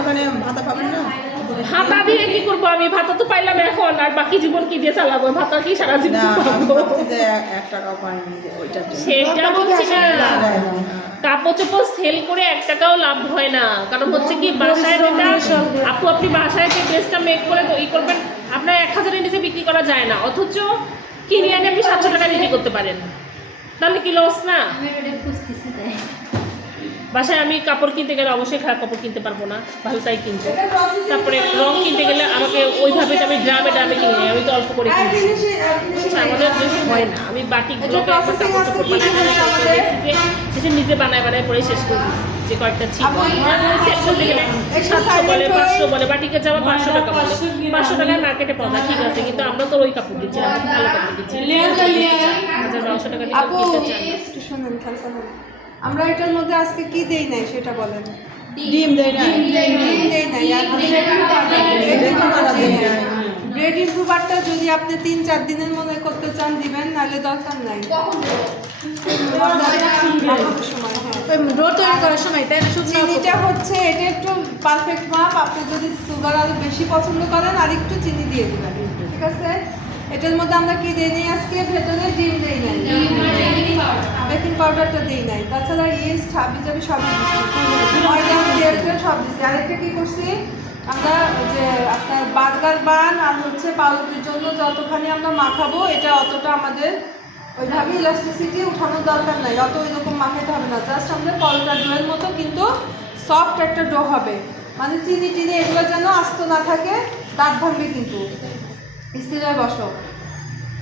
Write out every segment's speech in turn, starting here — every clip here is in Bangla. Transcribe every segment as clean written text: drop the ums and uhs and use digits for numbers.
ওখানে ভাতা পাবেন না? ভাতা দিয়ে কি করবো আমি? ভাতা তো পাইলাম এখন, আর বাকি জীবন কি দিয়ে চালাবো? ভাতা কি সারা জীবন পাবো? সেটা বলছি না, কাপড় চোপড় সেল করে 1 টাকাও লাভ হয় না। কারণ হচ্ছে কি, বাসায় যেটা আপু আপনি বাসায় যে ড্রেসটা মেক করে ই করবেন, আপনার 1000-এর নিচে বিক্রি করা যায় না, অথচ কিনে আনে আপনি 700 টাকা বিক্রি করতে পারেন। তাহলে কি লস না? বাসায় আমি কাপড় কিনতে গেলে অবশ্যই খারাপ কাপড় কিনতে পারবো না, ভালোটাই কিনবো। তারপরে রং কিনতে গেলে আমাকে ওইভাবে আমি ড্রামে কিনি, আমি তো অল্প করে কিনছি। আমাদের বেশি হয় না, আমি বাটিকগুলোকে এখন কাপড় চোপড় বানাই নিজে বানায় পরে শেষ করি। যে কয়েকটা ছিল সেট করতে গেলে 700 বলে, 500 বলে, বাটিকে যাওয়া 500 টাকা বলে, 500 টাকায় মার্কেটে পাওয়া ঠিক আছে, কিন্তু আমরা তো ওই কাপড় দিচ্ছি, আমরা ভালো কাপড় দিচ্ছি, 1200 টাকা দিয়ে কিনতে চাই। আমরা এটার মধ্যে আজকে কি দেই নাই সেটা বলেন। ডিম দেয় না, ব্রেড ইম্প্রুভারটা যদি আপনি 3-4 দিনের মধ্যে করতে চান দিবেন, নাহলে দরকার নাই। চিনিটা হচ্ছে এটা একটু পারফেক্ট মাপ। আপনি যদি সুগার আরো বেশি পছন্দ করেন আর একটু চিনি দিয়ে দিবেন, ঠিক আছে? এটার মধ্যে আমরা কি দেই নাই আজকে? ভেতরে ডিম দেই নাই, বেকিং পাউডারটা দেই নাই, তাছাড়া ইস্ট হাবিজাবি সব দিচ্ছি, ময়দা তেলটা সব দিচ্ছি। আরেকটা কি করছি আমরা, যে আপনার বার্গার বান আর হচ্ছে পাউরুটির জন্য যতখানি আমরা মাখাবো, এটা অতটা আমাদের ওইভাবে ইলাস্টিসিটি উঠানোর দরকার নাই, অত ওই রকম মাখাতে হবে না। জাস্ট আমাদের পরোটা ডোয়ের মতো কিন্তু সফট একটা ডো হবে, মানে চিনি টিনি এগুলো যেন আস্ত না থাকে, দাঁত ভাঙবে কিন্তু। স্থির বসো,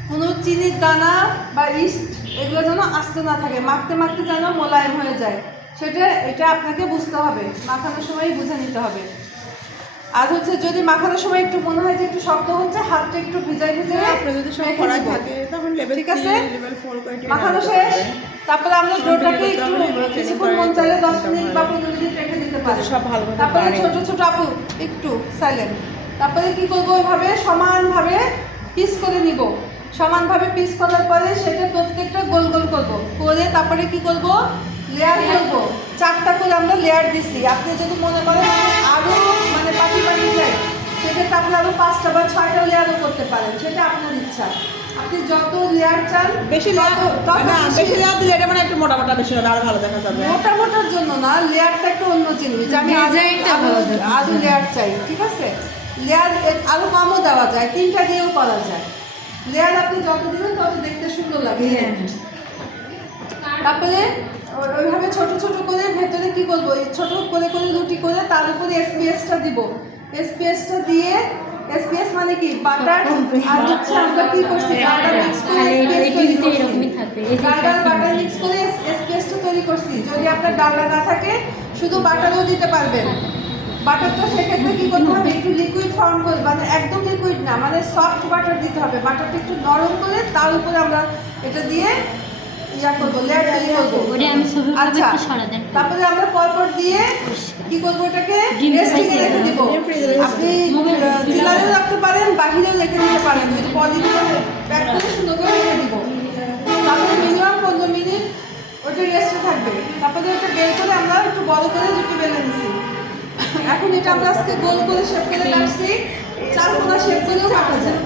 কোনো চিনির দানা বা ইস্ট এগুলো যেন আস্ত না থাকে, মাখতে মাখতে যেন মোলায়েম হয়ে যায়, এটা আপনাকে বুঝতে হবে, মাখানোর সময়ই বুঝে নিতে হবে। আর হচ্ছে যদি মাখানোর সময় একটু মনে হয় যে একটু শক্ত হচ্ছে, হাতটা একটু ভিজাই ঠিক আছে। মাখানো শেষ, তারপরে আমরা ডোটাকে একটু কিছুক্ষণ মন চাইলে 10 মিনিট বা 15 মিনিট রেখে দিতে পারি। তারপরে ছোট ছোট আপু একটু সাইলেন্ট, তারপরে কি করবো, ওইভাবে সমানভাবে পিস করে নিব। সমানভাবে পিস করার পরে সেটা প্রত্যেকটা গোল গোল করবো, করে তারপরে কি করব, লেয়ার করবো। 4টা করে আমরা লেয়ার দিছি। আপনি যদি মনে করেন আরও মানে পাটি যায়, সেক্ষেত্রে আপনি আরও 5টা বা 6টা লেয়ারও করতে পারেন, সেটা আপনার ইচ্ছা। আপনি যত লেয়ার চান, বেশি লেয়ার দিলে এটা মানে একটু মোটা মোটা বেশি হবে, আরো ভালো দেখা যাবে। মোটার জন্য না, লেয়ারটা একটু অন্য জিনিস, আমি আরো লেয়ার চাই, ঠিক আছে? লেয়ার আরো কমও দেওয়া যায়, 3টা দিয়েও করা যায়। লেয়ার আপনি যত দিবেন তত দেখতে সুন্দর লাগে। তারপরে ওইভাবে ছোট ছোট করে ভেতরে কি করবো, ছোট করে করে রুটি করে তার উপরে এসপিএসটা দিব। এসপিএসটা দিয়ে, এসপিএস মানে কি বাটার, আর হচ্ছে আমরা কি করছি, বাটার মিক্স করে বাটার মিক্স করে এসপিএসটা তৈরি করছি। যদি আপনার ডালডা না থাকে শুধু বাটারও দিতে পারবেন। বাটারটা সেক্ষেত্রে কি করতে হবে, একটু লিকুইড ফর্ম করে, মানে একদম লিকুইড না, মানে সফট বাটার দিতে হবে। বাটারটা একটু নরম করে তার উপরে আমরা এটা দিয়ে ইয়া করবো, লেয়ার তৈরি করবো। আচ্ছা, তারপরে আমরা পরপর দিয়ে কি করবো, এটাকে রেস্টিংয়ে রেখে দিব। আপনি চিলারেও রাখতে পারেন, বাহিরেও রেখে দিতে পারেন, ওই যে পলিথিনে প্যাক করে সুন্দর করে রেখে দিব। তারপরে মিনিমাম 15 মিনিট ওটা রেস্টে থাকবে। তারপরে ওটা বের করে আমরা একটু বড় করে রুটি বেলে নিছি। এখন এটা আমরা আজকে গোল করে শেপ করে কাটছি, 4 কোনা শেপ করেও কাটা যায়।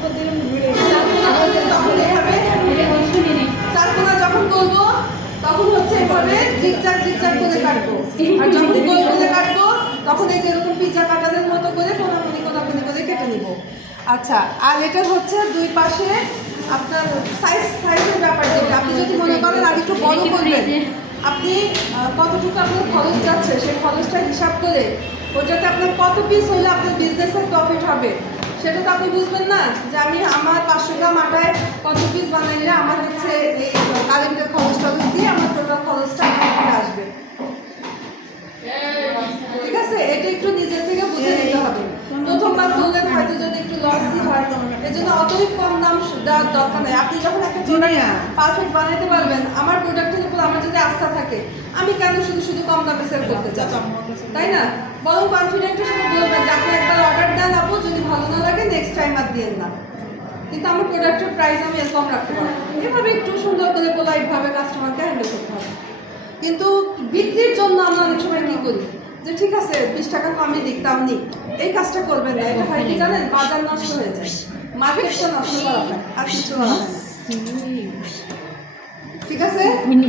4 কোনা যখন করবো তখন হচ্ছে এভাবে জিগজাগ করে কাটবো, আর যখন গোল করে কাটবো তখন এই যেরকম পিজ্জা কাটারের মতো করে কোনাকুনি করে কেটে নিব। আচ্ছা, আর এটা হচ্ছে 2 পাশে আপনার সাইজের ব্যাপার, যেটা আপনি যদি মনে করেন আর একটু বড় করবেন, আপনি কতটুকু আপনার খরচ যাচ্ছে সেই খরচটা হিসাব করে ওটাতে আপনার কত পিস হলে আপনার বিজনেসের প্রফিট হবে সেটা তো আপনি বুঝবেন না, যে আমি আমার 500 গ্রাম আটায় কত পিস বানাইলে আমার হচ্ছে এই কারেন্টের খরচটা দিয়ে আমার টোটাল খরচটা আসবে। ঠিক আছে, এটা একটু নিজের থেকে বুঝে নিতে হবে। প্রথমবার বললেন হয়তো যদি একটু লসই হয়, এর জন্য অতই কম দাম দেওয়ার দরকার নেই। আপনি যখন একটা প্রোডাক্ট পারফেক্ট বানাতে পারবেন, আমার প্রোডাক্টের উপর আমার যদি আস্থা থাকে, আমি কেন শুধু কম দামে সেল করতে চাই, তাই না? বরং কনফিডেন্টের সাথে বলবেন যে আপনি একবার অর্ডার দেন, আপু যদি ভালো না লাগে নেক্সট টাইম আর দিয়েন না, কিন্তু আমার প্রোডাক্টের প্রাইস আমি এর কম রাখতে পারবো। এভাবে একটু সুন্দর করে পোলাইটভাবে কাস্টমারকে হ্যান্ডেল করতে হবে। কিন্তু বিক্রির জন্য আমরা অনেক সময় কী করি, যে ঠিক আছে 20 টাকা কমই দিক তাও নিক, এই কাজটা করবেন না। এটা হয় কি জানেন, বাজার নষ্ট হয়ে যায়, মার্কেটটা নষ্ট করা হয়, আর কিছু করা হয় না। ঠিক আছে,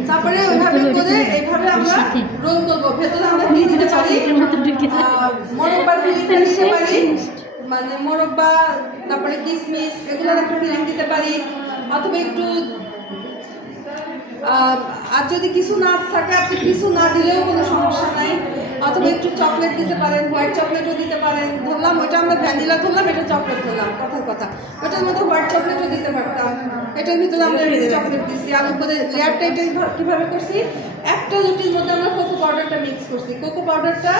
তারপরে ওইভাবে করে এইভাবে আমরা রোল করবো। ভেতরে আমরা কি দিতে পারি, মোরব্বা ফিলিংটা দিতে পারি, মানে মোরব্বা, তারপরে কিসমিস, এগুলোর একটা ফিলিং দিতে পারি, অথবা একটু আর যদি কিছু না থাকে আপনি কিছু না দিলেও কোনো সমস্যা নাই, অথবা একটু চকলেট দিতে পারেন, হোয়াইট চকলেটও দিতে পারেন। ধরলাম ওইটা আমরা ভ্যানিলা ধরলাম, এটা চকলেট ধরলাম, কথার কথা, ওটার মধ্যে হোয়াইট চকলেটও দিতে পারতাম। এটার ভিতরে আমরা চকলেট দিচ্ছি, আর উপরে লেয়ারটা এটা কীভাবে করছি, একটা রুটির মধ্যে আমরা কোকো পাউডারটা মিক্স করছি। কোকো পাউডারটা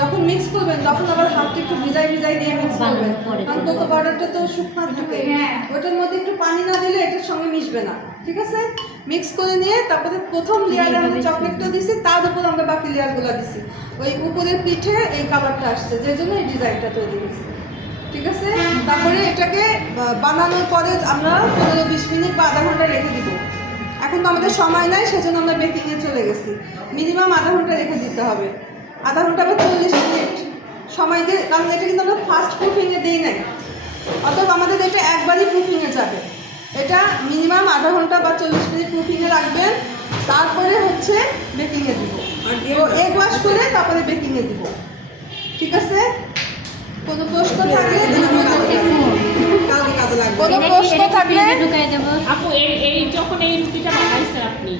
যখন মিক্স করবেন তখন আবার হাতটা একটু ভিজাই দিয়ে মিক্স করবেন, কারণ কোকো পাউডারটা তো শুকনো থাকে, ওটার মধ্যে একটু পানি না দিলে এটার সঙ্গে মিশবে না। ঠিক আছে, মিক্স করে নিয়ে তারপরে প্রথম লেয়ারে আমরা চকলেটটা দিছি, তার উপর আমরা বাকি লেয়ারগুলো দিছি। ওই উপরের পিঠে এই কালারটা আসছে, যে জন্য এই ডিজাইনটা তৈরি হয়েছে। ঠিক আছে, তারপরে এটাকে বানানোর পরে আমরা 15-20 মিনিট বা আধা ঘন্টা রেখে দিব। এখন তো আমাদের সময় নাই, সেজন্য আমরা বেকিংয়ে চলে গেছি। মিনিমাম আধা ঘন্টা রেখে দিতে হবে, আধা ঘন্টা বা 40 মিনিট সময় দিয়ে, কারণ এটা কিন্তু আমরা ফার্স্ট প্রুফিংয়ে দিই নাই, অর্থাৎ আমাদের এটা একবারই প্রুফিংয়ে যাবে। এটা মিনিমাম আধা ঘন্টা বা 40 মিনিট প্রুফিংয়ে রাখবেন, তারপরে হচ্ছে বেকিংয়ে দিব, এক ওয়াশ করে তারপরে বেকিংয়ে দিব। ঠিক আছে, কোনো প্রশ্ন থাকলে কোনো প্রশ্ন থাকলে আপু এই যখন এই রুটিটা বানাইছেন আপনি